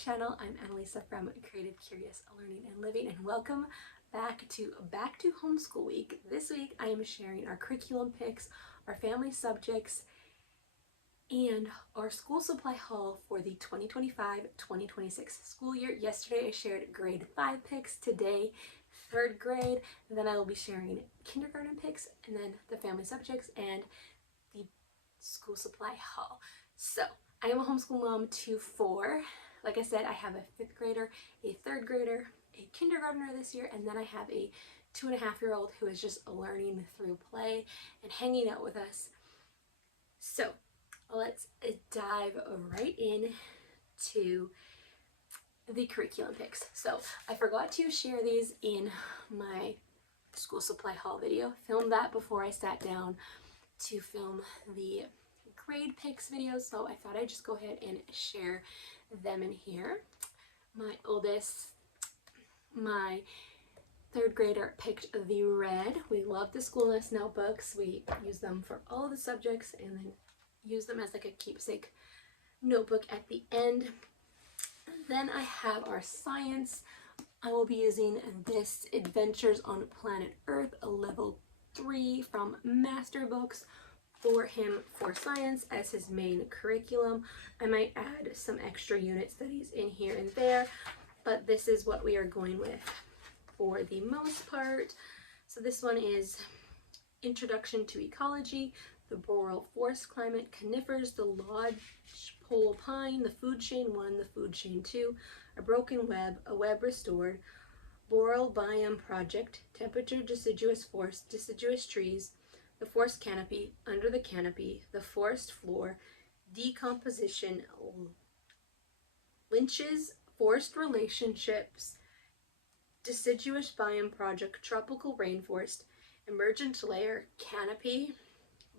channel. I'm Annalisa from Creative Curious Learning and Living, and welcome back to Homeschool Week. This week I am sharing our curriculum picks, our family subjects, and our school supply haul for the 2025-2026 school year. Yesterday I shared grade 5 picks, today 3rd grade, and then I will be sharing kindergarten picks, and then the family subjects and the school supply haul. So I am a homeschool mom to 4. Like I said, I have a 5th grader, a 3rd grader, a kindergartner this year, and then I have a 2.5-year-old who is just learning through play and hanging out with us. So let's dive right in to the curriculum picks. So I forgot to share these in my school supply haul video. Filmed that before I sat down to film the grade picks videos, so I thought I'd just go ahead and share them in here. My oldest, my 3rd grader, picked the red. We love the School Nest notebooks. We use them for all of the subjects and then use them as like a keepsake notebook at the end. Then I have our science. I will be using this Adventures on Planet Earth, a level 3 from Master Books, for him for science as his main curriculum. I might add some extra unit studies in here and there, but this is what we are going with for the most part. So this one is Introduction to Ecology, the boreal forest climate, conifers, the lodgepole pine, the food chain 1, the food chain 2, a broken web, a web restored, boreal biome project, temperature deciduous forest, deciduous trees, the forest canopy, under the canopy, the forest floor, decomposition, lynches, forest relationships, deciduous biome project, tropical rainforest, emergent layer, canopy,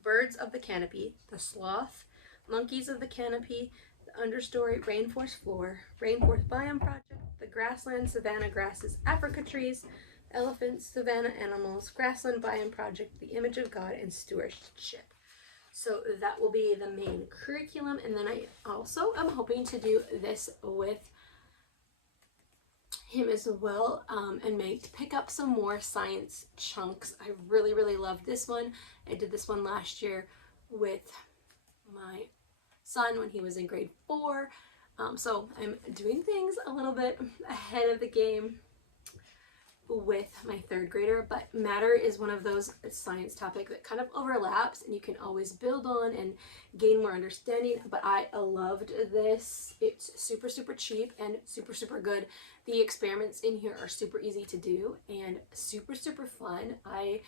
birds of the canopy, the sloth, monkeys of the canopy, the understory, rainforest floor, rainforest biome project, the grassland, savanna grasses, Africa trees, elephants, savanna animals, grassland biome project, the image of God, and stewardship. So that will be the main curriculum, and then I also am hoping to do this with him as well, and pick up some more science chunks. I really loved this one. I did this one last year with my son when he was in grade 4, so I'm doing things a little bit ahead of the game with my 3rd grader, but matter is one of those science topics that kind of overlaps and you can always build on and gain more understanding. But I loved this. It's super cheap and super good. The experiments in here are super easy to do and super fun. I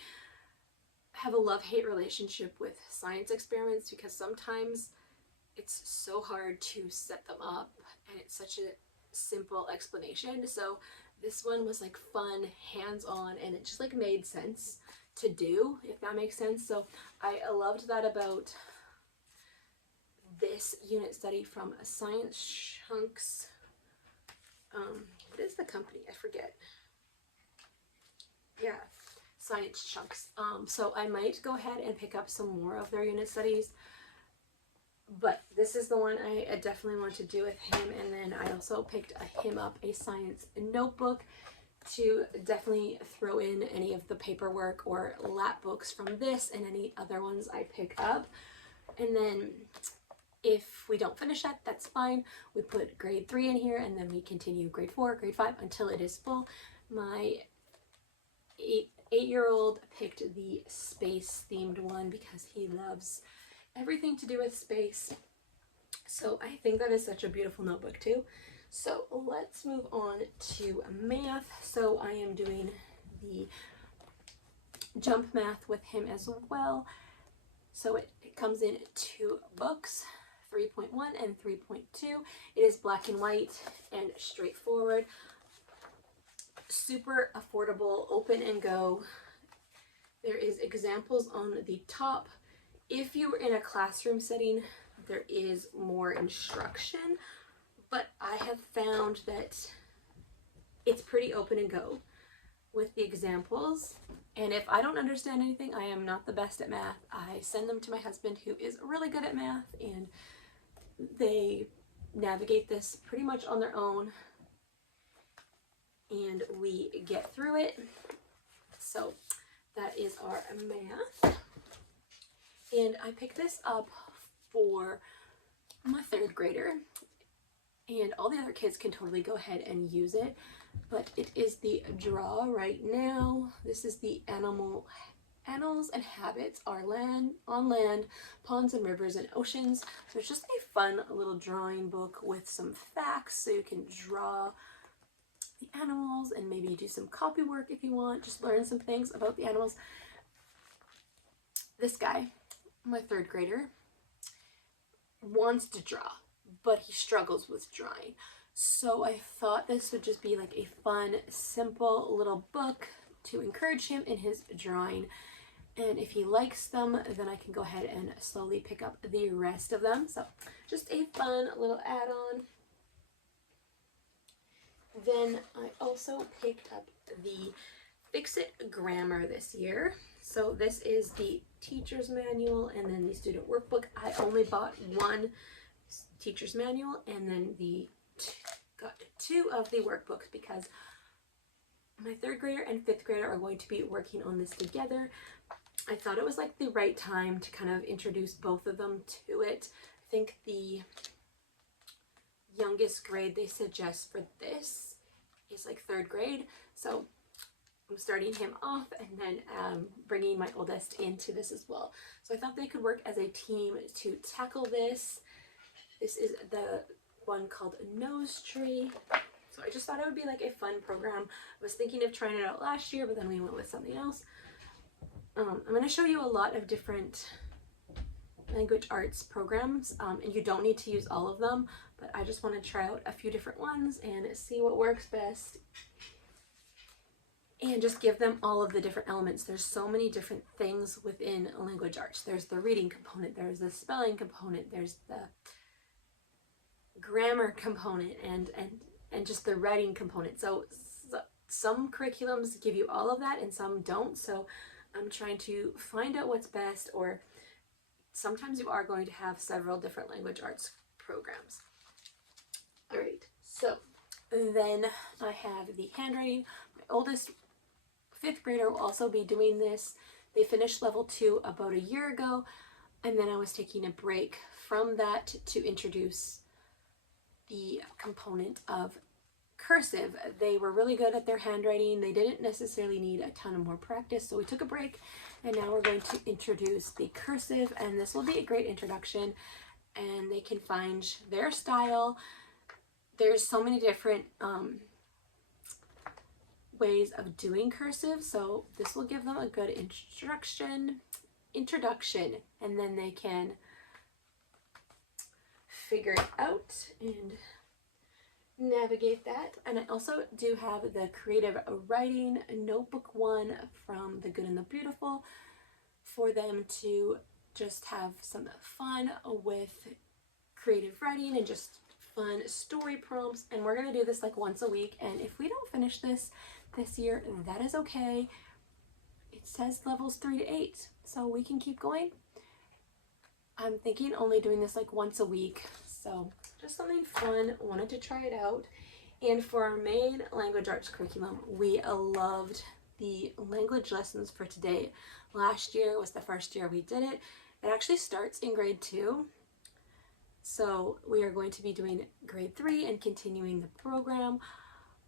have a love-hate relationship with science experiments because sometimes it's so hard to set them up and it's such a simple explanation. So this one was like fun, hands-on, and it just like made sense to do, if that makes sense. So I loved that about this unit study from Science Chunks. What is the company? I forget. Yeah, Science Chunks. So I might go ahead and pick up some more of their unit studies, but this is the one I definitely want to do with him. And then I also picked him up a science notebook to definitely throw in any of the paperwork or lap books from this and any other ones I pick up. And then if we don't finish that, that's fine. We put grade 3 in here and then we continue grade 4, grade 5 until it is full. My 8-year-old picked the space themed one because he loves everything to do with space. So I think that is such a beautiful notebook too. So let's move on to math. So I am doing the jump math with him as well. So it comes in 2 books, 3.1 and 3.2. It is black and white and straightforward. Super affordable, open and go. There is examples on the top. If you were in a classroom setting, there is more instruction, but I have found that it's pretty open and go with the examples. And if I don't understand anything, I am not the best at math. I send them to my husband, who is really good at math, and they navigate this pretty much on their own, and we get through it. So that is our math. And I picked this up for my 3rd grader, and all the other kids can totally go ahead and use it, but it is the draw right now. This is the animals and habits are on land, ponds and rivers and oceans. So it's just a fun little drawing book with some facts, so you can draw the animals and maybe do some copy work if you want, just learn some things about the animals. This guy, my 3rd grader, wants to draw, but he struggles with drawing. So I thought this would just be like a fun, simple little book to encourage him in his drawing. And if he likes them, then I can go ahead and slowly pick up the rest of them. So just a fun little add-on. Then I also picked up the Fix-It Grammar this year. So this is the teacher's manual and then the student workbook. I only bought one teacher's manual and then got 2 of the workbooks because my 3rd grader and 5th grader are going to be working on this together. I thought it was like the right time to kind of introduce both of them to it. I think the youngest grade they suggest for this is like 3rd grade. So I'm starting him off and then bringing my oldest into this as well. So I thought they could work as a team to tackle this. This is the one called Nose Tree. So I just thought it would be like a fun program. I was thinking of trying it out last year, but then we went with something else. I'm going to show you a lot of different language arts programs, and you don't need to use all of them, but I just want to try out a few different ones and see what works best and just give them all of the different elements. There's so many different things within language arts. There's the reading component, there's the spelling component, there's the grammar component, and just the writing component. So some curriculums give you all of that and some don't. So I'm trying to find out what's best, or sometimes you are going to have several different language arts programs. All right, so then I have the handwriting. My oldest 5th grader will also be doing this. They finished level 2 about a year ago, and then I was taking a break from that to introduce the component of cursive. They were really good at their handwriting. They didn't necessarily need a ton of more practice, so we took a break, and now we're going to introduce the cursive, and this will be a great introduction, and they can find their style. There's so many different ways of doing cursive, so this will give them a good introduction, and then they can figure it out and navigate that. And I also do have the creative writing notebook one from The Good and the Beautiful for them to just have some fun with creative writing and just fun story prompts. And we're going to do this like once a week, and if we don't finish this year, that is okay. It says levels 3 to 8, so we can keep going. I'm thinking only doing this like once a week, so just something fun. Wanted to try it out. And for our main language arts curriculum, we loved the language lessons for today. Last year was the first year we did it. It actually starts in grade 2. So we are going to be doing grade 3 and continuing the program.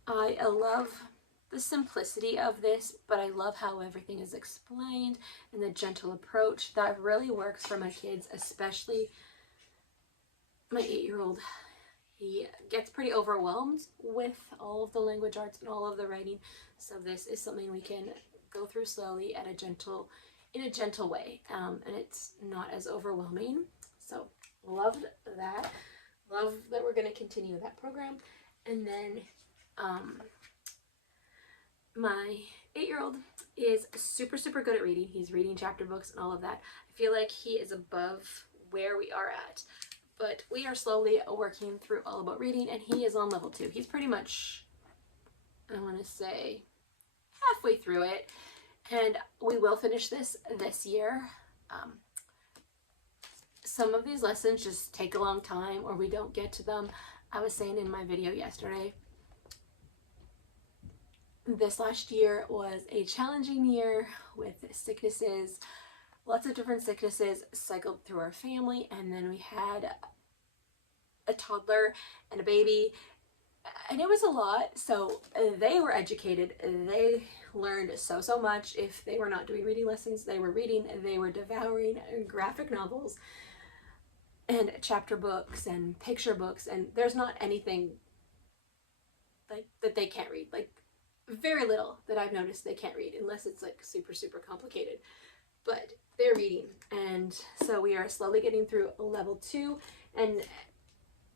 I love the simplicity of this, but I love how everything is explained and the gentle approach that really works for my kids, especially my 8-year-old. He gets pretty overwhelmed with all of the language arts and all of the writing, so this is something we can go through slowly in a gentle way, and it's not as overwhelming. So loved that. Love that we're going to continue that program. And then my 8-year-old is super good at reading. He's reading chapter books and all of that. I feel like he is above where we are at, but we are slowly working through all about reading, and he is on level 2. He's pretty much, I want to say, halfway through it, and we will finish this year. some of these lessons just take a long time or we don't get to them. I was saying in my video yesterday, this last year was a challenging year with sicknesses. Lots of different sicknesses cycled through our family, and then we had a toddler and a baby, and it was a lot. So they were educated. They learned so much. If they were not doing reading lessons, they were reading. They were devouring graphic novels and chapter books and picture books, and there's not anything like that they can't read. Like, very little that I've noticed they can't read unless it's like super complicated, but they're reading. And so we are slowly getting through level 2 and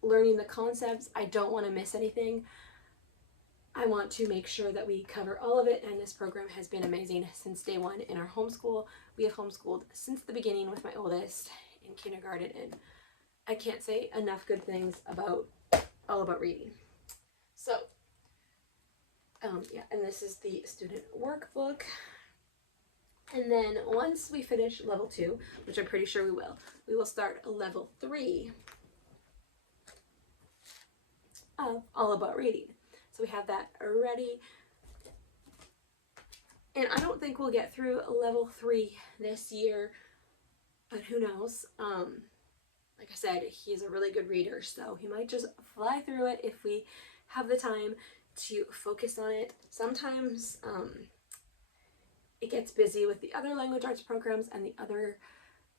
learning the concepts. I don't want to miss anything. I want to make sure that we cover all of it, and this program has been amazing since day one in our homeschool. We have homeschooled since the beginning with my oldest in kindergarten, and I can't say enough good things about reading. So yeah, and this is the student workbook. And then once we finish level 2, which I'm pretty sure we will start level 3 of All About Reading. So we have that ready. And I don't think we'll get through level 3 this year, but who knows? Like I said, he's a really good reader, so he might just fly through it if we have the time to focus on it. Sometimes it gets busy with the other language arts programs and the other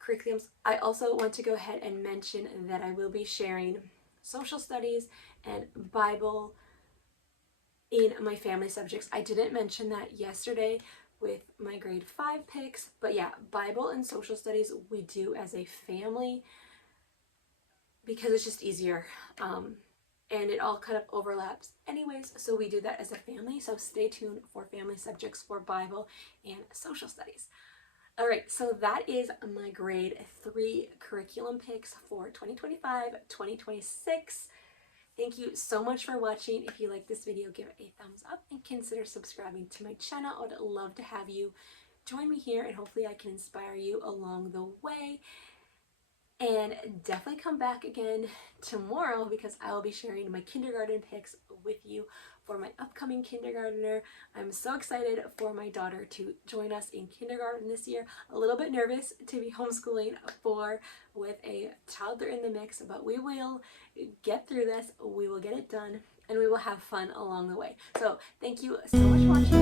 curriculums. I also want to go ahead and mention that I will be sharing social studies and Bible in my family subjects. I didn't mention that yesterday with my grade 5 picks, but yeah, Bible and social studies we do as a family because it's just easier. And it all kind of overlaps anyways, so we do that as a family. So stay tuned for family subjects for Bible and social studies. All right, so that is my grade 3 curriculum picks for 2025-2026. Thank you so much for watching. If you like this video, give it a thumbs up and consider subscribing to my channel. I would love to have you join me here, and hopefully I can inspire you along the way. And definitely come back again tomorrow because I will be sharing my kindergarten picks with you for my upcoming kindergartner. I'm so excited for my daughter to join us in kindergarten this year. A little bit nervous to be homeschooling with a toddler in the mix, but we will get through this. We will get it done, and we will have fun along the way. So thank you so much for watching.